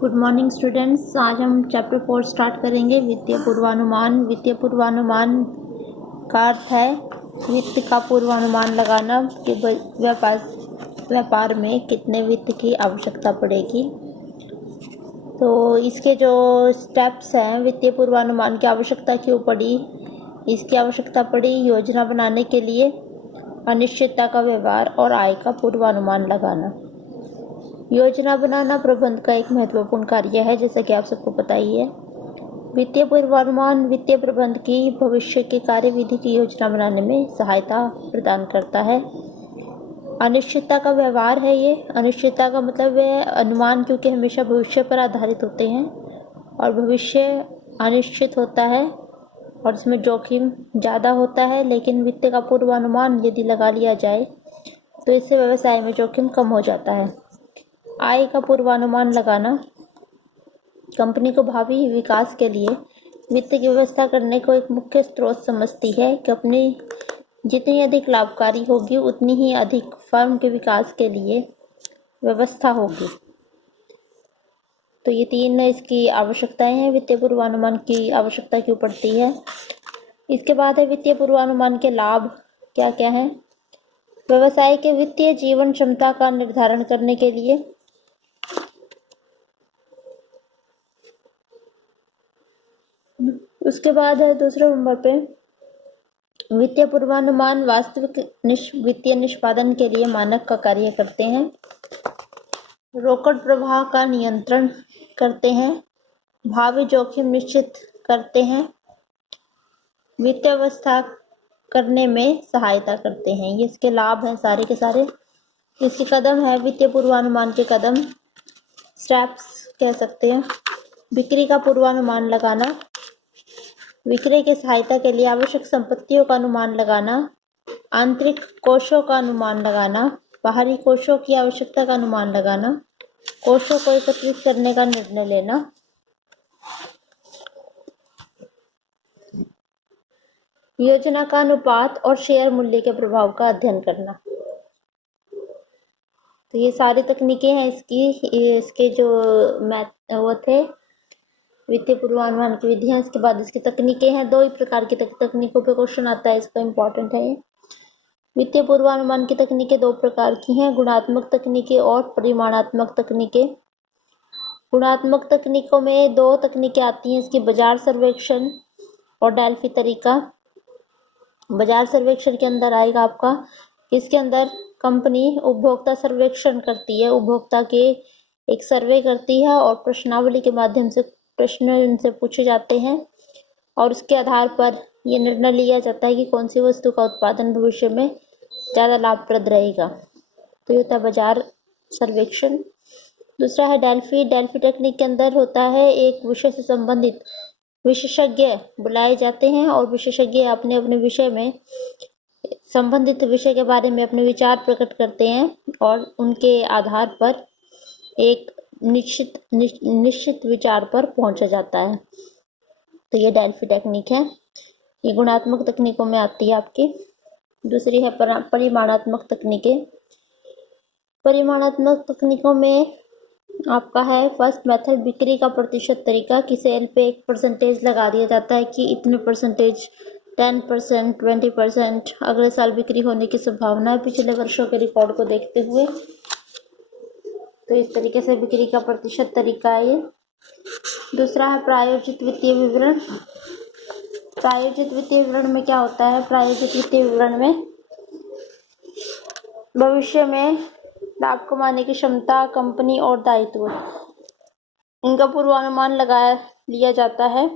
Good morning students. आज हम chapter 4 start करेंगे वित्तीय पूर्वानुमान। वित्तीय पूर्वानुमान का अर्थ है वित्त का पूर्वानुमान लगाना कि व्यापार में कितने वित्त की आवश्यकता पड़ेगी। तो इसके जो स्टेप्स हैं, वित्तीय पूर्वानुमान की आवश्यकता क्यों पड़ी, इसकी आवश्यकता पड़ी योजना बनाने के लिए, अनिश्चितता का व्यवहार और आय का पूर्वानुमान लगाना। योजना बनाना प्रबंध का एक महत्वपूर्ण कार्य है, जैसा कि आप सबको पता ही है। वित्तीय पूर्वानुमान वित्तीय प्रबंध की भविष्य के कार्यविधि की योजना बनाने में सहायता प्रदान करता है। अनिश्चितता का व्यवहार है ये। अनिश्चितता का मतलब है अनुमान, क्योंकि हमेशा भविष्य पर आधारित होते हैं और भविष्य अनिश्चित होता है और इसमें जोखिम ज़्यादा होता है। लेकिन वित्त का पूर्वानुमान यदि लगा लिया जाए तो इससे व्यवसाय में जोखिम कम हो जाता है। आय का पूर्वानुमान लगाना कंपनी को भावी विकास के लिए वित्त की व्यवस्था करने को एक मुख्य स्रोत समझती है। कंपनी जितनी अधिक लाभकारी होगी उतनी ही अधिक फर्म के विकास के लिए व्यवस्था होगी। तो ये तीन इसकी आवश्यकताएं हैं। वित्तीय पूर्वानुमान की आवश्यकता क्यों पड़ती है। इसके बाद है वित्तीय पूर्वानुमान के लाभ क्या क्या हैं। व्यवसाय के वित्तीय जीवन क्षमता का निर्धारण करने के लिए, उसके बाद है दूसरे नंबर पे वित्तीय पूर्वानुमान वास्तविक वित्तीय निष्पादन के लिए मानक का कार्य करते हैं, रोकड़ प्रवाह का नियंत्रण करते हैं, भावी जोखिम निश्चित करते हैं, वित्तीय व्यवस्था करने में सहायता करते हैं। ये इसके लाभ हैं सारे के सारे। इसके कदम है वित्तीय पूर्वानुमान के कदम, स्टेप्स कह सकते हैं। बिक्री का पूर्वानुमान लगाना, विक्रय की सहायता के लिए आवश्यक संपत्तियों का अनुमान लगाना, आंतरिक कोषों का अनुमान लगाना, बाहरी कोषों की आवश्यकता का अनुमान लगाना, कोषों को एकत्रित करने का निर्णय लेना, योजना का अनुपात और शेयर मूल्य के प्रभाव का अध्ययन करना। तो ये सारी तकनीकें हैं इसके जो वो थे वित्तीय पूर्वानुमान की विधियां। इसके बाद इसकी तकनीकें हैं। दो ही प्रकार की तकनीकों पे क्वेश्चन आता है, इसका इम्पोर्टेंट है ये। वित्तीय पूर्वानुमान की तकनीकें दो प्रकार की हैं, गुणात्मक तकनीकें और परिमाणात्मक तकनीकें। गुणात्मक तकनीकों में दो तकनीकें आती हैं इसकी, बाजार सर्वेक्षण और डेल्फी तरीका। बाजार सर्वेक्षण के अंदर आएगा आपका, इसके अंदर कंपनी उपभोक्ता सर्वेक्षण करती है, उपभोक्ता के एक सर्वे करती है और प्रश्नावली के माध्यम से प्रश्न उनसे पूछे जाते हैं और उसके आधार पर यह निर्णय लिया जाता है कि कौन सी वस्तु का उत्पादन भविष्य में ज़्यादा लाभप्रद रहेगा। तो ये होता है बाजार सर्वेक्षण। दूसरा है डेल्फी। डेल्फी टेक्निक के अंदर होता है एक विषय से संबंधित विशेषज्ञ बुलाए जाते हैं और विशेषज्ञ अपने अपने विषय में संबंधित विषय के बारे में अपने विचार प्रकट करते हैं और उनके आधार पर एक निश्चित विचार पर पहुंचा जाता है। तो ये डेल्फी टेक्निक है, ये गुणात्मक तकनीकों में आती है आपकी। दूसरी है परिमाणात्मक तकनीकें। परिमाणात्मक तकनीकों में आपका है फर्स्ट मेथड बिक्री का प्रतिशत तरीका, कि सेल पे एक परसेंटेज लगा दिया जाता है कि इतने परसेंटेज 10%, 20% अगले साल बिक्री होने की संभावना है पिछले वर्षों के रिकॉर्ड को देखते हुए। तो इस तरीके से बिक्री का प्रतिशत तरीका है ये। दूसरा है प्रायोजित वित्तीय विवरण। प्रायोजित वित्तीय विवरण में क्या होता है। प्रायोजित वित्तीय विवरण में भविष्य में लाभ कमाने की क्षमता, कंपनी और दायित्व, इनका पूर्वानुमान लगा लिया जाता है।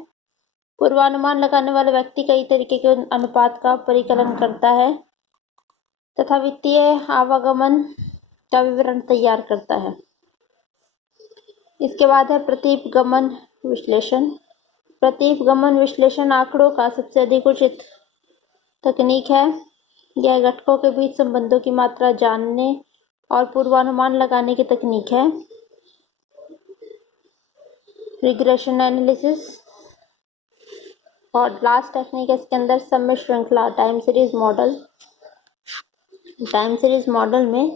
पूर्वानुमान लगाने वाला व्यक्ति कई तरीके के अनुपात का परिकलन करता है तथा वित्तीय आवागमन का विवरण तैयार करता है। इसके बाद है प्रतीपगमन विश्लेषण। प्रतीपगमन विश्लेषण आंकड़ों का सबसे अधिक उचित तकनीक है। यह घटकों के बीच संबंधों की मात्रा जानने और पूर्वानुमान लगाने की तकनीक है। रिग्रेशन एनालिसिस और लास्ट टेक्निक है इसके अंदर समय श्रृंखला, time series model. Time series model में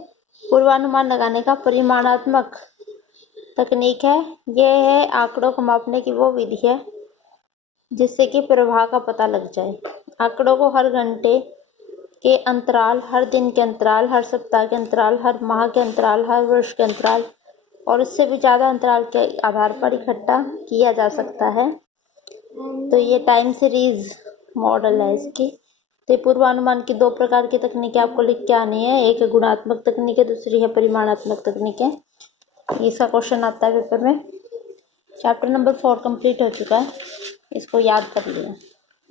पूर्वानुमान लगाने का परिमाणात्मक तकनीक है। यह है आंकड़ों को मापने की वो विधि है जिससे कि प्रवाह का पता लग जाए। आंकड़ों को हर घंटे के अंतराल, हर दिन के अंतराल, हर सप्ताह के अंतराल, हर माह के अंतराल, हर वर्ष के अंतराल और उससे भी ज़्यादा अंतराल के आधार पर इकट्ठा किया जा सकता है। तो ये टाइम सीरीज मॉडल है इसकी। तो पूर्वानुमान की दो प्रकार की तकनीकें आपको लिख के आनी है, एक है गुणात्मक तकनीक है, दूसरी है परिमाणात्मक तकनीक है। इसका क्वेश्चन आता है पेपर में। चैप्टर नंबर 4 कंप्लीट हो चुका है, इसको याद कर लिया।